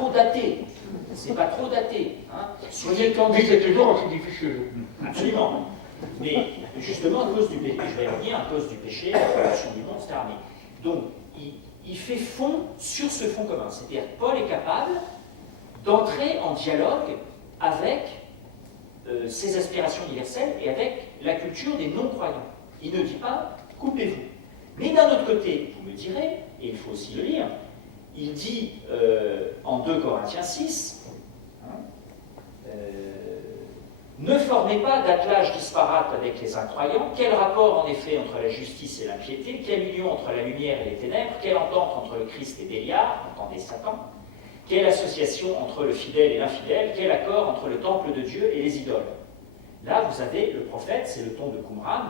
trop daté. C'est pas trop daté. Hein. Soyez candide. Mais c'est toujours aussi difficile. Absolument. Mais justement, à cause du péché, je vais revenir, à cause du péché, la corruption du monde, etc. Mais, donc, il fait fond sur ce fond commun. C'est-à-dire que Paul est capable d'entrer en dialogue avec ses aspirations universelles et avec la culture des non-croyants. Il ne dit pas « coupez-vous ». Mais d'un autre côté, vous me direz, et il faut aussi le lire, il dit en 2 Corinthiens 6, ne formez pas d'attelage disparate avec les incroyants. Quel rapport en effet entre la justice et l'impiété? Quelle union entre la lumière et les ténèbres? Quelle entente entre le Christ et Béliard, entendez Satan? Quelle association entre le fidèle et l'infidèle? Quel accord entre le temple de Dieu et les idoles? Là, vous avez le prophète, c'est le ton de Qumran.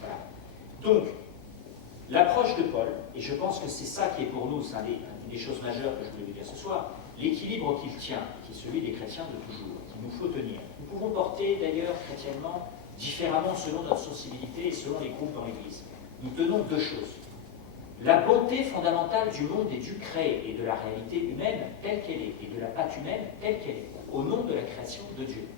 Voilà. Donc, l'approche de Paul, et je pense que c'est ça qui est pour nous, c'est une des choses majeures que je voulais vous dire ce soir, l'équilibre qu'il tient, qui est celui des chrétiens de toujours, qu'il nous faut tenir. Nous pouvons porter d'ailleurs chrétiennement différemment selon notre sensibilité et selon les groupes dans l'Église. Nous tenons 2 choses. La bonté fondamentale du monde et du créé et de la réalité humaine telle qu'elle est, et de la patte humaine telle qu'elle est, au nom de la création de Dieu.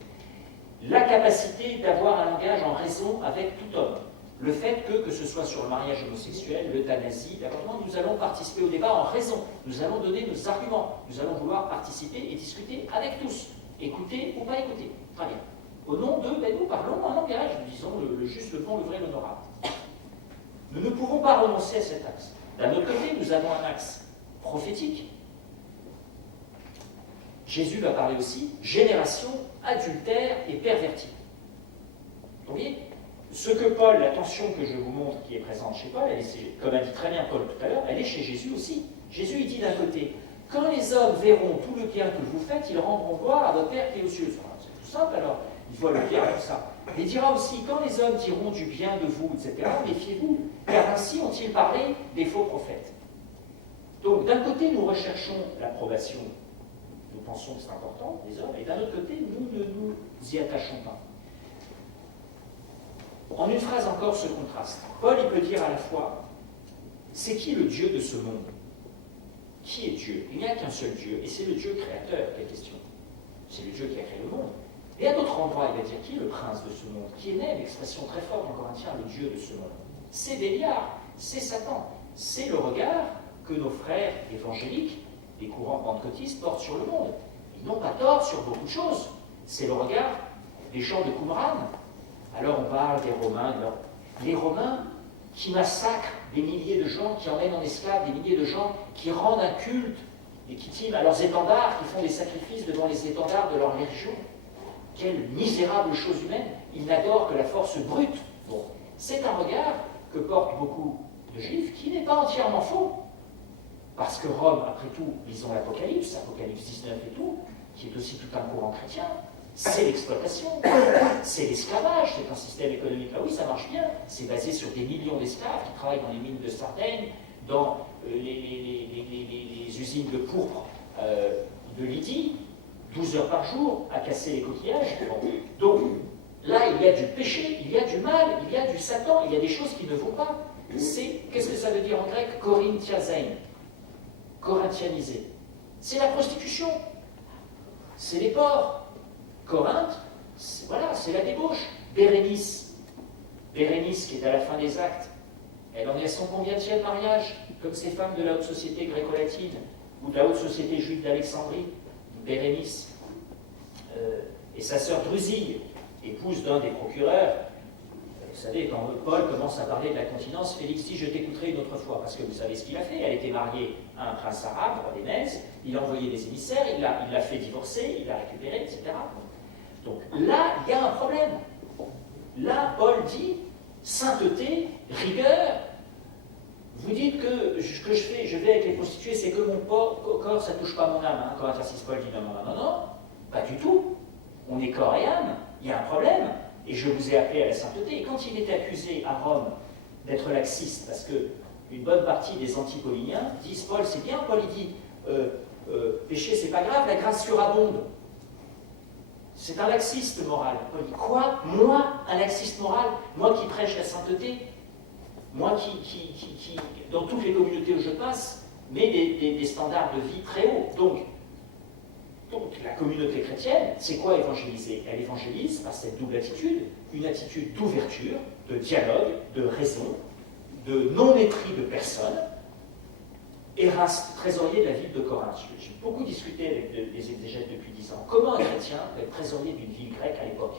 La capacité d'avoir un langage en raison avec tout homme. Le fait que ce soit sur le mariage homosexuel, l'euthanasie, l'avortement, nous allons participer au débat en raison. Nous allons donner nos arguments. Nous allons vouloir participer et discuter avec tous. Écouter ou pas écouter. Très bien. Au nom de, nous parlons un langage, nous disons le juste, le bon, le vrai, l'honorable. Nous ne pouvons pas renoncer à cet axe. D'un autre côté, nous avons un axe prophétique. Jésus va parler aussi génération adultère et pervertie. Vous voyez, ce que Paul, la tension que je vous montre qui est présente chez Paul, comme a dit très bien Paul tout à l'heure, elle est chez Jésus aussi. Jésus, il dit d'un côté, quand les hommes verront tout le bien que vous faites, ils rendront gloire à votre Père qui est aux cieux. C'est tout simple alors, ils voient le bien comme ça. Il dira aussi, quand les hommes diront du bien de vous, etc., méfiez-vous, car ainsi ont-ils parlé des faux prophètes. Donc, d'un côté, nous recherchons l'approbation, nous pensons que c'est important, des hommes, et d'un autre côté, nous ne nous y attachons pas. En une phrase encore, ce contraste. Paul, il peut dire à la fois, c'est qui le Dieu de ce monde? Qui est Dieu? Il n'y a qu'un seul Dieu, et c'est le Dieu créateur qui est question. C'est le Dieu qui a créé le monde. Et à d'autres endroits, il va dire qui est le prince de ce monde? Qui est né, l'expression très forte en Corinthiens, le Dieu de ce monde? C'est Béliard, c'est Satan. C'est le regard que nos frères évangéliques, les courants pentecôtistes, portent sur le monde. Ils n'ont pas tort sur beaucoup de choses. C'est le regard des gens de Qumran. Alors on parle des Romains. Les Romains qui massacrent des milliers de gens, qui emmènent en esclaves des milliers de gens, qui rendent un culte et qui timent à leurs étendards, qui font des sacrifices devant les étendards de leur religion. Quelle misérable chose humaine. Ils n'adorent que la force brute. Bon, c'est un regard que portent beaucoup de Juifs qui n'est pas entièrement faux. Parce que Rome, après tout, lisons l'Apocalypse, Apocalypse 19 et tout, qui est aussi tout un courant chrétien, c'est l'exploitation, c'est l'esclavage, c'est un système économique. Ah oui, ça marche bien, c'est basé sur des millions d'esclaves qui travaillent dans les mines de Sardaigne, dans les usines de pourpre de Lydie, 12 heures par jour, à casser les coquillages. Donc, là, il y a du péché, il y a du mal, il y a du Satan, il y a des choses qui ne vont pas. Qu'est-ce que ça veut dire en grec? Korinthiazein, corinthianisé. C'est la prostitution, c'est les porcs. Corinthe, voilà, c'est la débauche. Bérénice qui est à la fin des actes, elle en est à son combienième mariage, comme ces femmes de la haute société gréco-latine ou de la haute société juive d'Alexandrie, Bérénice. Et sa sœur Drusille, épouse d'un des procureurs. Vous savez, quand Paul commence à parler de la continence, Félix dit « je t'écouterai une autre fois », parce que vous savez ce qu'il a fait. Elle était mariée à un prince arabe, roi des Mèdes, il a envoyé des émissaires, il l'a fait divorcer, il l'a récupéré, etc. Donc là, il y a un problème. Là, Paul dit sainteté, rigueur. Vous dites que ce que je vais avec les prostituées, c'est que mon corps, ça ne touche pas mon âme. Hein. Corinthiens 6, Paul dit non, pas du tout. On est corps et âme, il y a un problème. Et je vous ai appelé à la sainteté. Et quand il était accusé à Rome d'être laxiste, parce qu'une bonne partie des antipauliniens disent Paul, c'est bien, Paul il dit péché, c'est pas grave, la grâce surabonde. C'est un laxiste moral. Paul dit quoi? Moi, un laxiste moral? Moi qui prêche la sainteté? Moi qui dans toutes les communautés où je passe, mets des standards de vie très hauts. Donc, communauté chrétienne, c'est quoi évangéliser? Elle évangélise par cette double attitude, une attitude d'ouverture, de dialogue, de raison, de non-mépris de personne. Éraste, trésorier de la ville de Corinthe. J'ai beaucoup discuté avec des exégètes depuis 10 ans. Comment un chrétien peut être trésorier d'une ville grecque à l'époque?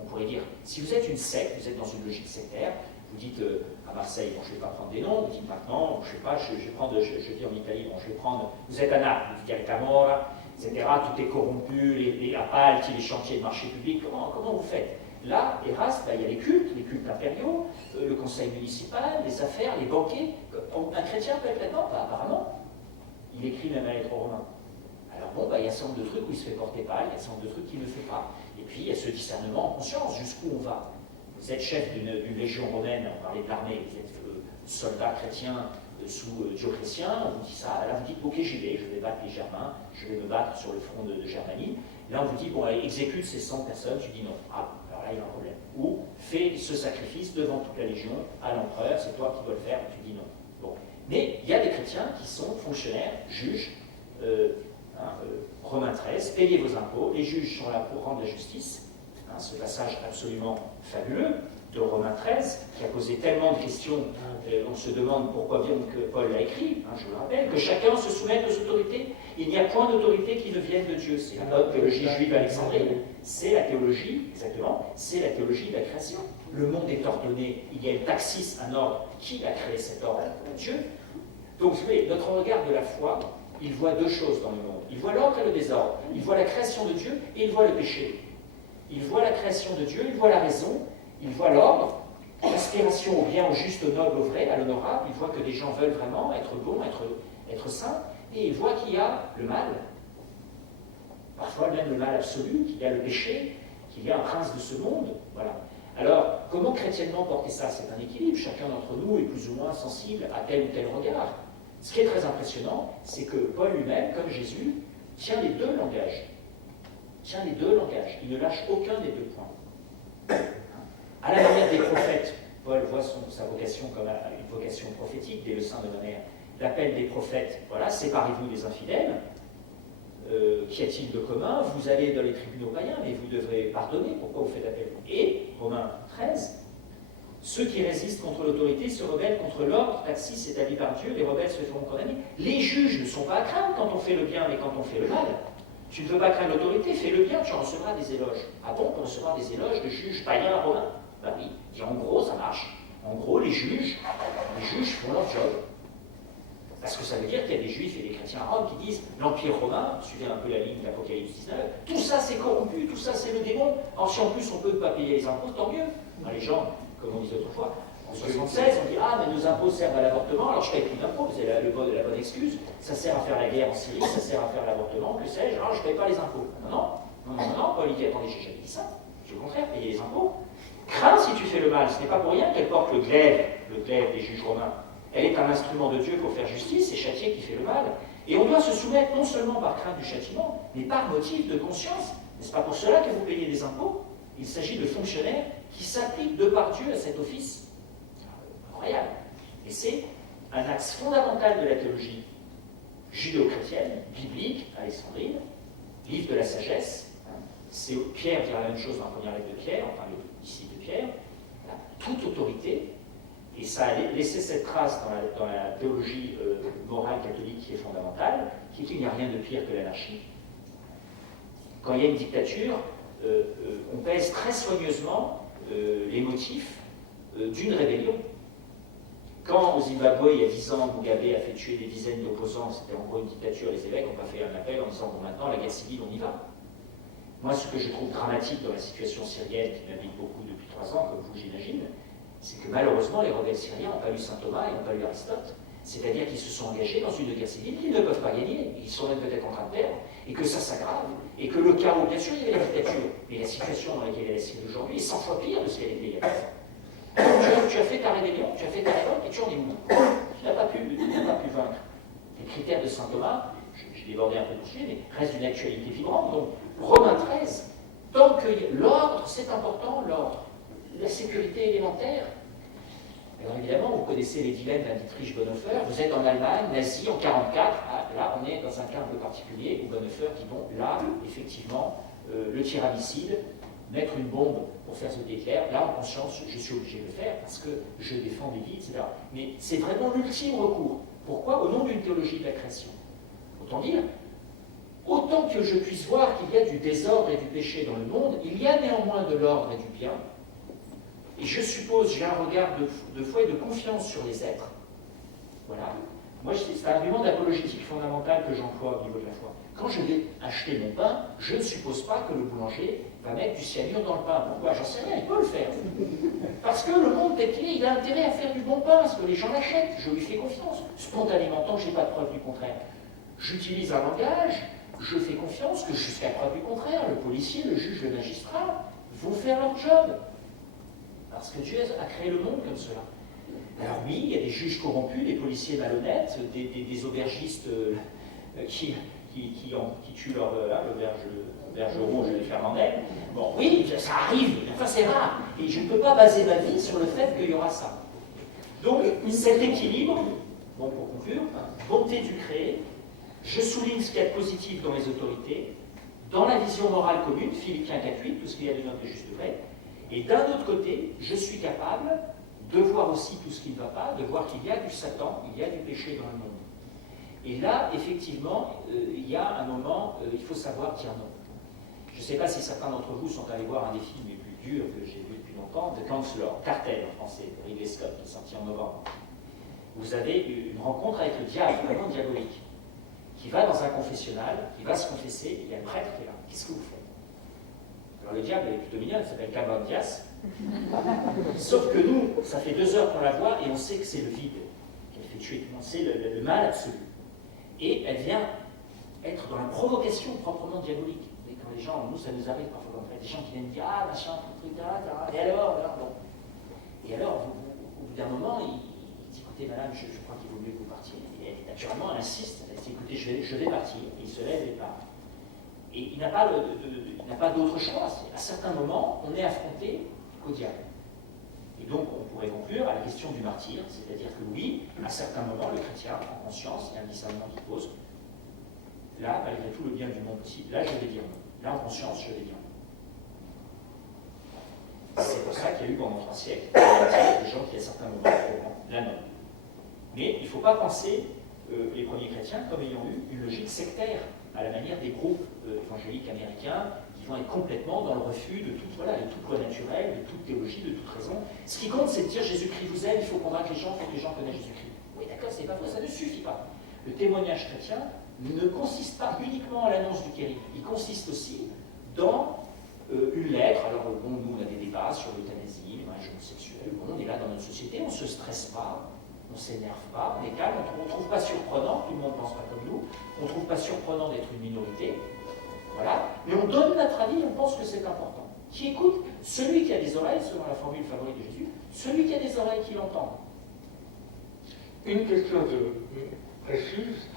On pourrait dire, si vous êtes une secte, vous êtes dans une logique sectaire, vous dites à Marseille, bon, je ne vais pas prendre des noms, vous dites maintenant, je ne sais pas, je dis en Italie, bon, je vais prendre, vous êtes à Naples, vous dites Camorra, etc., tout est corrompu, les appalti, les chantiers de marché public, comment vous faites? Là, Éraste, il y a les cultes impériaux, le conseil municipal, les affaires, les banquiers. Un chrétien peut être là-dedans? Apparemment. Il écrit même à lettre aux Romains. Alors bon, il y a un certain nombre de trucs où il se fait porter balle, il y a un certain nombre de trucs qu'il ne fait pas. Et puis il y a ce discernement en conscience, jusqu'où on va. Vous êtes chef d'une légion romaine, on parlait de l'armée, vous êtes soldat chrétien sous Dioclétien, on vous dit ça, là vous dites, ok j'y vais, je vais battre les Germains, je vais me battre sur le front de Germanie. Là on vous dit, bon allez, exécute ces 100 personnes, tu dis non. Ah, alors là il y a un problème. Ou fais ce sacrifice devant toute la légion à l'empereur, c'est toi qui dois le faire, et tu dis non. Bon. Mais il y a des chrétiens qui sont fonctionnaires, juges, Romains 13, payez vos impôts, les juges sont là pour rendre la justice. Ce passage absolument fabuleux de Romains 13, qui a posé tellement de questions, on se demande pourquoi bien que Paul l'a écrit, je vous le rappelle, que chacun se soumette aux autorités. Il n'y a point d'autorité qui ne vienne de Dieu. C'est la théologie juive alexandrine, c'est la théologie, exactement, c'est la théologie de la création. Le monde est ordonné, il y a une taxis, un ordre. Qui a créé cet ordre? Dieu. Donc, vous voyez, notre regard de la foi, il voit deux choses dans le monde. Il voit l'ordre et le désordre. Il voit la création de Dieu et il voit le péché. Il voit la création de Dieu, il voit la raison, il voit l'ordre, l'aspiration au bien, au juste, au noble, au vrai, à l'honorable. Il voit que des gens veulent vraiment être bons, être saints, et il voit qu'il y a le mal, parfois même le mal absolu, qu'il y a le péché, qu'il y a un prince de ce monde. Voilà. Alors, comment chrétiennement porter ça? C'est un équilibre. Chacun d'entre nous est plus ou moins sensible à tel ou tel regard. Ce qui est très impressionnant, c'est que Paul lui-même, comme Jésus, tient les deux langages. Il ne lâche aucun des deux points. À la manière des prophètes, Paul voit sa vocation comme une vocation prophétique dès le sein de ma mère. L'appel des prophètes, voilà, séparez-vous des infidèles. Qu'y a-t-il de commun? Vous allez dans les tribunaux païens, mais vous devrez pardonner. Pourquoi vous faites appel? Et, Romains 13, ceux qui résistent contre l'autorité se rebellent contre l'ordre, taxis établi par Dieu, les rebelles se feront condamner. Les juges ne sont pas à craindre quand on fait le bien, mais quand on fait le mal. Tu ne veux pas craindre l'autorité, fais le bien, tu en recevras des éloges. Ah bon, on recevra des éloges de juges païens romains? Ben oui, et en gros, ça marche. En gros, les juges font leur job. Parce que ça veut dire qu'il y a des juifs et des chrétiens à Rome qui disent l'Empire romain, suivez un peu la ligne d'Apocalypse 19, tout ça c'est corrompu, tout ça c'est le démon. Alors si en plus on peut ne pas payer les impôts, tant mieux. Ben, les gens, comme on disait autrefois, en 1976, on dit ah, mais nos impôts servent à l'avortement, alors je paye plus d'impôts, vous avez la bonne excuse, ça sert à faire la guerre en Syrie, ça sert à faire l'avortement, que sais-je, alors je ne paye pas les impôts. Non, Paul dit attendez, j'ai jamais dit ça, c'est au contraire, payer les impôts. Crains si tu fais le mal, ce n'est pas pour rien qu'elle porte le glaive des juges romains. Elle est un instrument de Dieu pour faire justice et châtier qui fait le mal. Et on doit se soumettre non seulement par crainte du châtiment, mais par motif de conscience. N'est-ce pas pour cela que vous payez des impôts? Il s'agit de fonctionnaires qui s'appliquent de par Dieu à cet office. Incroyable. Et c'est un axe fondamental de la théologie judéo-chrétienne, biblique, alexandrine, livre de la sagesse. C'est Pierre dira la même chose dans la première lettre de Pierre, enfin le disciple de Pierre. Voilà. Toute autorité, et ça a laissé cette trace dans la théologie morale catholique qui est fondamentale, qui est qu'il n'y a rien de pire que l'anarchie. Quand il y a une dictature, on pèse très soigneusement les motifs d'une rébellion. Quand au Zimbabwe, il y a 10 ans, Mugabe a fait tuer des dizaines d'opposants, c'était en gros une dictature, les évêques n'ont pas fait un appel en disant bon maintenant la guerre civile on y va. Moi ce que je trouve dramatique dans la situation syrienne, qui m'habite beaucoup depuis 3 ans, comme vous j'imagine, c'est que malheureusement les rebelles syriens n'ont pas lu saint Thomas et n'ont pas lu Aristote. C'est-à-dire qu'ils se sont engagés dans une guerre civile qu'ils ne peuvent pas gagner, ils sont même peut-être en train de perdre, et que ça s'aggrave, et que le chaos, bien sûr il y avait la dictature, mais la situation dans laquelle elle est la Syrie aujourd'hui est 100 fois pire de ce qu'elle était il y a 10 ans. Tu as fait ta rébellion, tu as fait ta révolte, et tu en es où? Tu n'as pas pu vaincre. Les critères de saint Thomas, j'ai débordé un peu dessus, mais reste d'une actualité vibrante. Donc, Romains 13, tant que l'ordre, c'est important, l'ordre, la sécurité élémentaire. Alors évidemment, vous connaissez les dilemmes d'un Dietrich Bonhoeffer, vous êtes en Allemagne, nazi, en 1944, là on est dans un cas un peu particulier, où Bonhoeffer dit bon, là, effectivement, le tyrannicide, mettre une bombe pour faire sauter Hitler, là en conscience, je suis obligé de le faire parce que je défends des vies, etc. Mais c'est vraiment l'ultime recours. Pourquoi? Au nom d'une théologie de la création. Autant dire, autant que je puisse voir qu'il y a du désordre et du péché dans le monde, il y a néanmoins de l'ordre et du bien. Et je suppose, j'ai un regard de foi et de confiance sur les êtres. Voilà. Moi, c'est un argument d'apologétique fondamental que j'emploie au niveau de la foi. Quand je vais acheter mon pain, je ne suppose pas que le boulanger va mettre du cyanure dans le pain. Pourquoi? J'en sais rien, il peut le faire. Parce que le monde tel qu'il est, il a intérêt à faire du bon pain, parce que les gens l'achètent, je lui fais confiance. Spontanément, tant que je n'ai pas de preuve du contraire. J'utilise un langage, je fais confiance que jusqu'à preuve du contraire, le policier, le juge, le magistrat vont faire leur job. Parce que Dieu a créé le monde comme cela. Alors oui, il y a des juges corrompus, des policiers malhonnêtes, des aubergistes qui tuent l'auberge rouge et les Fernandel. Bon, oui, ça arrive, enfin c'est rare. Et je ne peux pas baser ma vie sur le fait qu'il y aura ça. Donc, cet équilibre, bon, pour conclure, bonté du créé, je souligne ce qu'il y a de positif dans les autorités, dans la vision morale commune, Philippiens 4.8, tout ce qu'il y a de noble et juste vrai, et d'un autre côté, je suis capable de voir aussi tout ce qui ne va pas, de voir qu'il y a du Satan, il y a du péché dans le monde. Et là, effectivement, il y a un moment, il faut savoir dire non. Je ne sais pas si certains d'entre vous sont allés voir un des films les plus durs que j'ai vu depuis longtemps, The Counselor, Cartel en français, de Ridley Scott, qui est sorti en novembre. Vous avez une rencontre avec le diable, vraiment diabolique, qui va dans un confessionnal, qui va se confesser, et il y a le prêtre qui est là. Qu'est-ce que vous faites? Alors le diable, elle est plutôt mignonne, elle s'appelle Cameron Diaz. Sauf que nous, ça fait 2 heures qu'on la voit et on sait que c'est le vide qu'elle fait tuer tout le monde, c'est le mal absolu. Et elle vient être dans la provocation proprement diabolique. Et quand les gens, nous, ça nous arrive parfois comme ça, des gens qui viennent dire ah machin, truc, et alors bon. Et alors, au bout d'un moment, il dit écoutez madame, je crois qu'il vaut mieux que vous partiez. Et elle, naturellement, elle insiste, elle dit écoutez, je vais partir. Et il se lève et part. Et il n'a pas d'autre choix. À certains moments, on est affronté au diable. Et donc, on pourrait conclure à la question du martyr, c'est-à-dire que oui, à certains moments, le chrétien, en conscience, il y a un discernement qui pose. Là, malgré tout le bien du monde possible, là, je vais dire non. Là, en conscience, je vais dire non. C'est pour ça qu'il y a eu pendant 3 siècles des gens qui, à certains moments, font la non. Mais il ne faut pas penser les premiers chrétiens comme ayant eu une logique sectaire, à la manière des groupes évangéliques américains qui vont être complètement dans le refus de tout, voilà, de tout loi naturelle, de toute théologie, de toute raison. Ce qui compte, c'est de dire Jésus-Christ vous aime, il faut convaincre les gens, il faut que les gens connaissent Jésus-Christ. Oui, d'accord, c'est pas vrai, ça ne suffit pas. Le témoignage chrétien ne consiste pas uniquement à l'annonce du kérigme, il consiste aussi dans une lettre. Alors, bon, nous, on a des débats sur l'euthanasie, les mariages homosexuels, bon, on est là dans notre société, on ne se stresse pas, on ne s'énerve pas, on est calme, on ne trouve pas surprenant, tout le monde ne pense pas comme nous, on ne trouve pas surprenant d'être une minorité, voilà, mais on donne notre avis, on pense que c'est important. Qui écoute? Celui qui a des oreilles, selon la formule favorite de Jésus, celui qui a des oreilles qui l'entendent. Une question précise.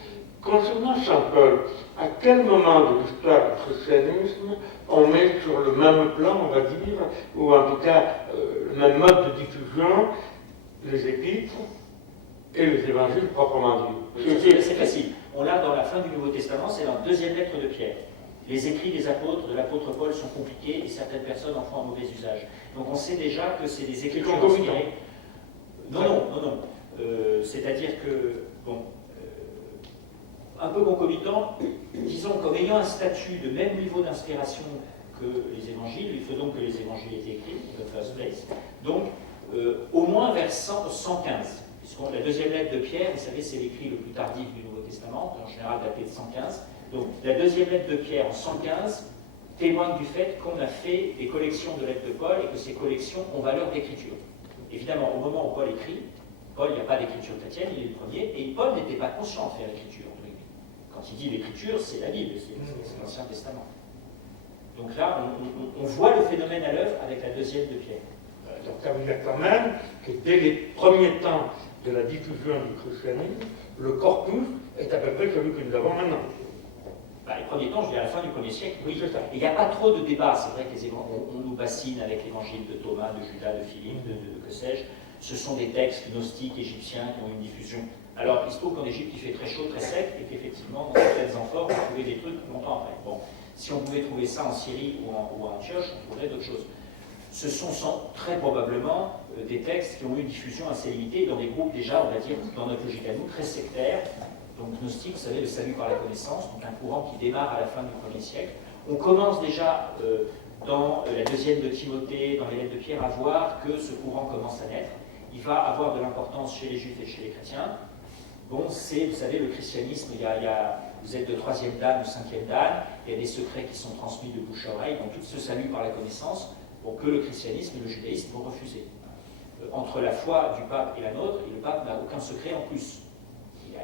Concernant Saint Paul, à quel moment de l'histoire du christianisme on met sur le même plan, on va dire, ou en tout cas le même mode de diffusion, les épîtres et les évangiles proprement dit? C'est facile. On l'a dans la fin du Nouveau Testament, c'est dans la 2e lettre de Pierre. Les écrits des apôtres, de l'apôtre Paul, sont compliqués et certaines personnes en font un mauvais usage. Donc on sait déjà que c'est des écritures inspirées. Non. C'est-à-dire que, bon, un peu concomitant, disons comme ayant un statut de même niveau d'inspiration que les évangiles, il faut donc que les évangiles aient été écrits, in the first place, donc au moins vers 115. Puisque la 2e lettre de Pierre, vous savez, c'est l'écrit le plus tardif du Nouveau Testament, en général daté de 115. Donc la 2e lettre de Pierre en 115 témoigne du fait qu'on a fait des collections de lettres de Paul et que ces collections ont valeur d'écriture. Évidemment, au moment où Paul écrit, Paul, il n'y a pas d'écriture chrétienne, il est le premier, et Paul n'était pas conscient de faire l'écriture. Quand il dit l'écriture, c'est la Bible, c'est l'Ancien Testament. Donc là, on voit le phénomène à l'œuvre avec la 2e de Pierre. Donc ça veut dire quand même que dès les premiers temps de la diffusion du christianisme, le corpus est à peu près celui que nous avons maintenant. Les premiers temps, je veux dire à la fin du 1er siècle, oui. C'est ça. Et il n'y a pas trop de débats. C'est vrai qu'on nous bassine avec l'évangile de Thomas, de Judas, de Philippe, de que sais-je. Ce sont des textes gnostiques égyptiens qui ont une diffusion. Alors, il se trouve qu'en Égypte, il fait très chaud, très sec, et qu'effectivement, dans certaines amphores, on trouvait des trucs longtemps après. Bon, si on pouvait trouver ça en Syrie ou en Antioche, on trouverait d'autres choses. Ce sont très probablement des textes qui ont eu une diffusion assez limitée dans des groupes déjà, on va dire, dans notre logique à nous, très sectaires. Donc gnostique, vous savez, le salut par la connaissance, donc un courant qui démarre à la fin du 1er siècle. On commence déjà dans la deuxième de Timothée, dans les lettres de Pierre, à voir que ce courant commence à naître. Il va avoir de l'importance chez les juifs et chez les chrétiens. Bon, c'est, vous savez, le christianisme, vous êtes de 3e dan ou 5e dan, il y a des secrets qui sont transmis de bouche à oreille, donc tout ce salut par la connaissance, bon, que le christianisme et le judaïsme vont refuser. Entre la foi du pape et la nôtre, et le pape n'a aucun secret en plus.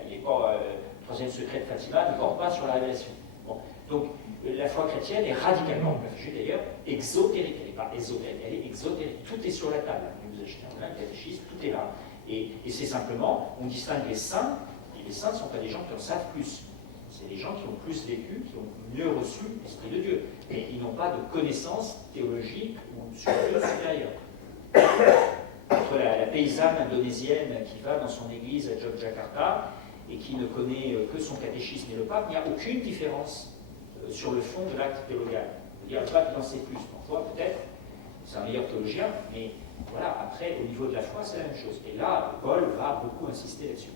Il n'est pas, le 3e secret de Fatima ne porte pas sur la révélation. Bon, donc, la foi chrétienne est radicalement, d'ailleurs, exotérique. Elle n'est pas ésotérique, elle est exotérique. Tout est sur la table. Vous achetez un catéchisme, tout est là. Et c'est simplement, on distingue les saints, et les saints ne sont pas des gens qui en savent plus. C'est des gens qui ont plus vécu, qui ont mieux reçu l'Esprit de Dieu. Mais ils n'ont pas de connaissances théologiques ou supérieures. Entre la paysanne indonésienne qui va dans son église à Yogyakarta et qui ne connaît que son catéchisme et le pape, il n'y a aucune différence sur le fond de l'acte théologal. Le pape il en sait plus, parfois peut-être, c'est un meilleur théologien, mais voilà, après, au niveau de la foi, c'est la même chose. Et là, Paul va beaucoup insister là-dessus.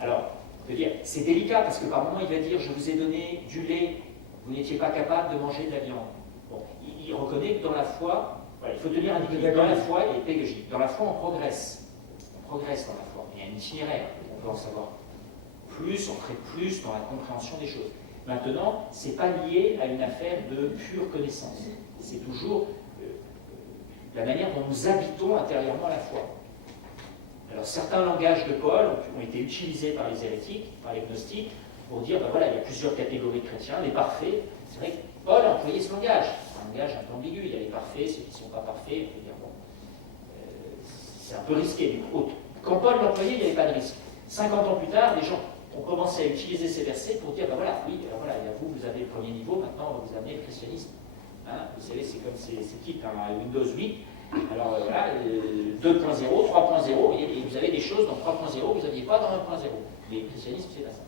Alors, je veux dire, c'est délicat, parce que par moments, il va dire, je vous ai donné du lait, vous n'étiez pas capable de manger de la viande. Bon, il reconnaît que dans la foi, voilà, il faut tenir un équilibre. Dans la foi et pédagogique. Dans la foi, on progresse. On progresse dans la foi. Il y a un itinéraire, on peut en savoir plus, on ferait plus dans la compréhension des choses. Maintenant, ce n'est pas lié à une affaire de pure connaissance. C'est toujours la manière dont nous habitons intérieurement la foi. Alors certains langages de Paul ont été utilisés par les hérétiques, par les gnostiques, pour dire, ben voilà, il y a plusieurs catégories de chrétiens, les parfaits. C'est vrai que Paul a employé ce langage. C'est un langage un peu ambigu. Il y a les parfaits, ceux qui ne sont pas parfaits. On peut dire, bon, c'est un peu risqué. Quand Paul l'employait, il n'y avait pas de risque. 50 ans plus tard, les gens ont commencé à utiliser ces versets pour dire, ben voilà, oui, ben voilà, vous avez le premier niveau, maintenant on va vous amener le christianisme. Hein, vous savez, c'est comme ces kits à Windows 8. Alors voilà, 2.0, 3.0, et vous avez des choses dans 3.0 que vous n'aviez pas dans 1.0. Mais le christianisme, c'est pas ça.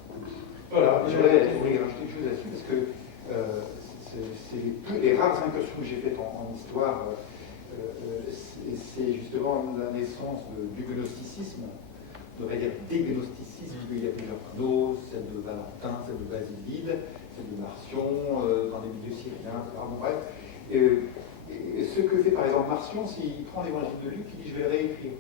Voilà, je voudrais rajouter quelque chose là-dessus, parce que c'est les rares incursions que j'ai faites en histoire, c'est justement la naissance du gnosticisme, on devrait dire des gnosticismes, parce qu'il y a plusieurs gnos, celle de Valentin, celle de Basilide, celle de Marcion, dans les milieux syriens, etc. Bon, bref. Et ce que fait par exemple Marcion, s'il prend l'évangile de Luc, il dit je vais le réécrire.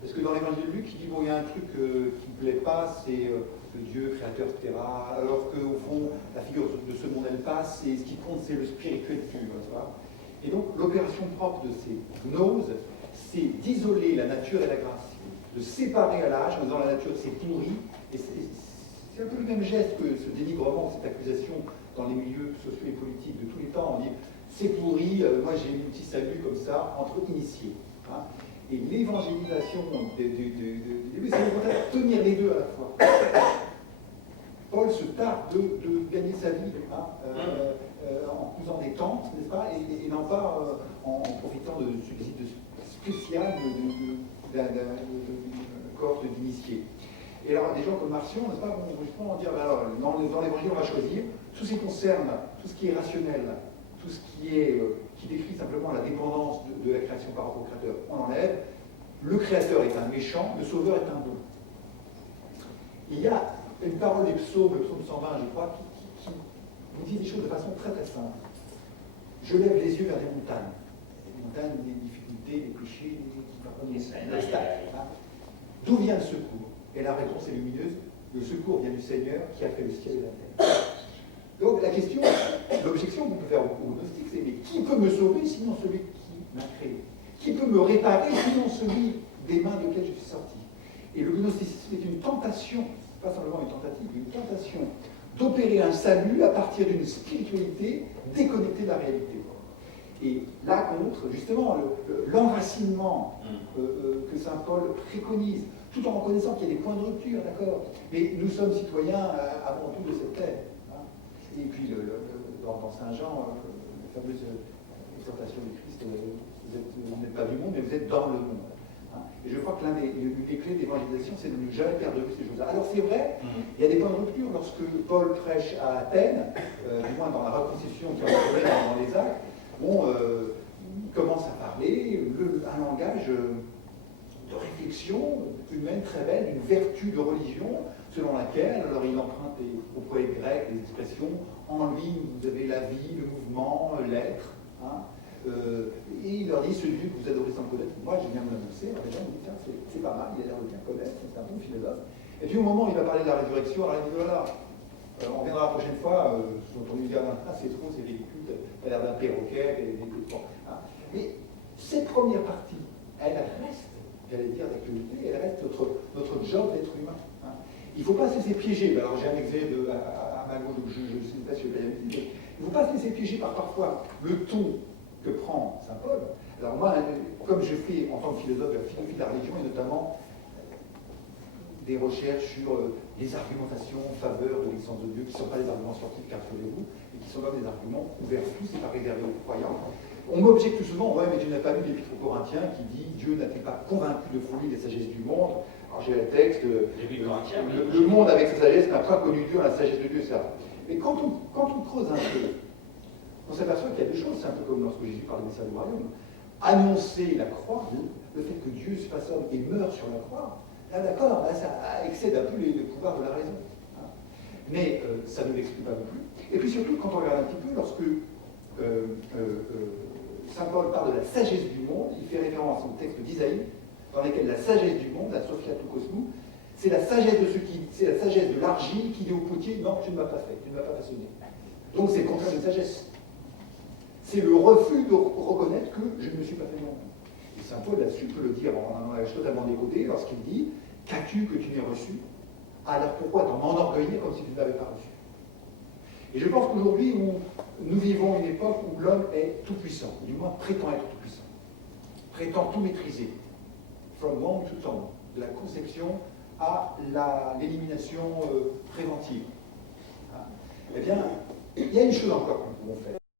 Parce que dans l'évangile de Luc, il dit bon, il y a un truc qui ne me plaît pas, c'est le Dieu créateur, etc. Alors qu'au fond, la figure de ce monde, elle passe, et ce qui compte, c'est le spirituel pur, etc. Et donc, l'opération propre de ces gnoses, c'est d'isoler la nature et la grâce, de séparer à l'âge en disant la nature c'est pourri, et c'est un peu le même geste que ce dénigrement, cette accusation dans les milieux sociaux et politiques de tous les temps. On dit c'est pourri, moi j'ai eu un petit salut comme ça, entre initiés. Hein. Et l'évangélisation c'est de tenir les deux à la fois. Paul se tarde de gagner sa vie en cousant des tentes, n'est-ce pas, et non pas en profitant de subsides spécial d'une cohorte d'initiés. Et alors, des gens comme Marcion, n'est-ce pas, vont justement dire, ben alors, dans l'évangile, on va choisir tout ce qui concerne, tout ce qui est rationnel, tout ce qui décrit simplement la dépendance de la création par rapport au Créateur, on enlève. Le Créateur est un méchant, le Sauveur est un bon. Il y a une parole des psaumes, le psaume 120, je crois, qui nous dit des choses de façon très très simple. Je lève les yeux vers des montagnes. Les montagnes, les difficultés, les péchés, les obstacles. D'où vient le secours? Et la réponse est lumineuse. Le secours vient du Seigneur qui a fait le ciel et la terre. Donc la question, l'objection qu'on peut faire aux gnostiques, c'est mais qui peut me sauver sinon celui qui m'a créé? Qui peut me réparer sinon celui des mains desquelles je suis sorti? Et le gnosticisme est une tentation, pas simplement une tentative, une tentation d'opérer un salut à partir d'une spiritualité déconnectée de la réalité. Et là contre, justement, l'enracinement que saint Paul préconise, tout en reconnaissant qu'il y a des points de rupture, d'accord, mais nous sommes citoyens avant tout de cette terre. Hein. Et puis, dans Saint Jean, la fameuse exhortation du Christ, vous n'êtes pas du monde, mais vous êtes dans le monde. Hein. Et je crois que l'une des clés d'évangélisation, c'est de ne jamais perdre de vue ces choses-là. Alors c'est vrai, il y a des points de rupture lorsque Paul prêche à Athènes, du moins dans la reconstitution qui en est dans les actes, il commence à parler un langage de réflexion humaine très belle, d'une vertu de religion, selon laquelle, alors il emprunte au poète grec des expressions, en lui vous avez la vie, le mouvement, l'être, hein. Et il leur dit, celui que vous adorez sans connaître, moi je viens de l'annoncer, les gens me disent, tiens, c'est pas mal, il a l'air de bien connaître, c'est un bon philosophe. Et puis au moment où il va parler de la résurrection, alors il dit, voilà, on viendra la prochaine fois, on lui dit, ah c'est trop, c'est ridicule, t'as l'air d'un perroquet, hein. Mais cette première partie, elle reste, j'allais dire, d'actualité, elle reste notre job d'être humain. Hein. Il ne faut pas se laisser piéger, alors j'ai un extrait à ma gauche, je ne sais pas si je vais bien dire, il ne faut pas se laisser piéger par parfois le ton que prend saint Paul. Alors moi, comme je fais en tant que philosophe la philosophie de la religion, et notamment des recherches sur les argumentations en faveur de l'existence de Dieu, qui ne sont pas des arguments scientifiques, rassurez-vous, et qui sont comme des arguments ouverts tous et pas réservés aux croyants. On m'objecte plus souvent, ouais, mais tu n'as pas lu l'Épître aux Corinthiens qui dit Dieu n'a-t-il pas convaincu de folie des sagesses du monde. Alors j'ai le texte, le monde avec sa sagesse n'a pas connu Dieu à la sagesse de Dieu, ça. Mais quand on creuse un peu, on s'aperçoit qu'il y a des choses, c'est un peu comme lorsque Jésus parle des messages du royaume. Annoncer la croix, le fait que Dieu se fasse homme et meurt sur la croix, là d'accord, là ça excède un peu les pouvoirs de la raison. Hein. Mais ça ne l'exclut pas non plus. Et puis surtout, quand on regarde un petit peu, lorsque saint Paul parle de la sagesse du monde, il fait référence à son texte d'Isaïe, dans lequel la sagesse du monde, la Sophia tout cosmos, c'est la sagesse c'est la sagesse de l'argile qui dit au potier, non, tu ne m'as pas fait, tu ne m'as pas façonné. Donc c'est le contraire d'une sagesse. C'est le refus de reconnaître que je ne me suis pas fait moi-même. Et saint Paul là-dessus peut le dire en un langage totalement décodé lorsqu'il dit, qu'as-tu que tu n'aies reçu? Alors pourquoi t'en m'enorgueillir comme si tu ne l'avais pas reçu? Et je pense qu'aujourd'hui, nous vivons une époque où l'homme est tout-puissant, du moins prétend être tout-puissant, prétend tout maîtriser, from one to ten, de la conception à l'élimination préventive. Hein. Eh bien, il y a une chose encore que nous pouvons faire.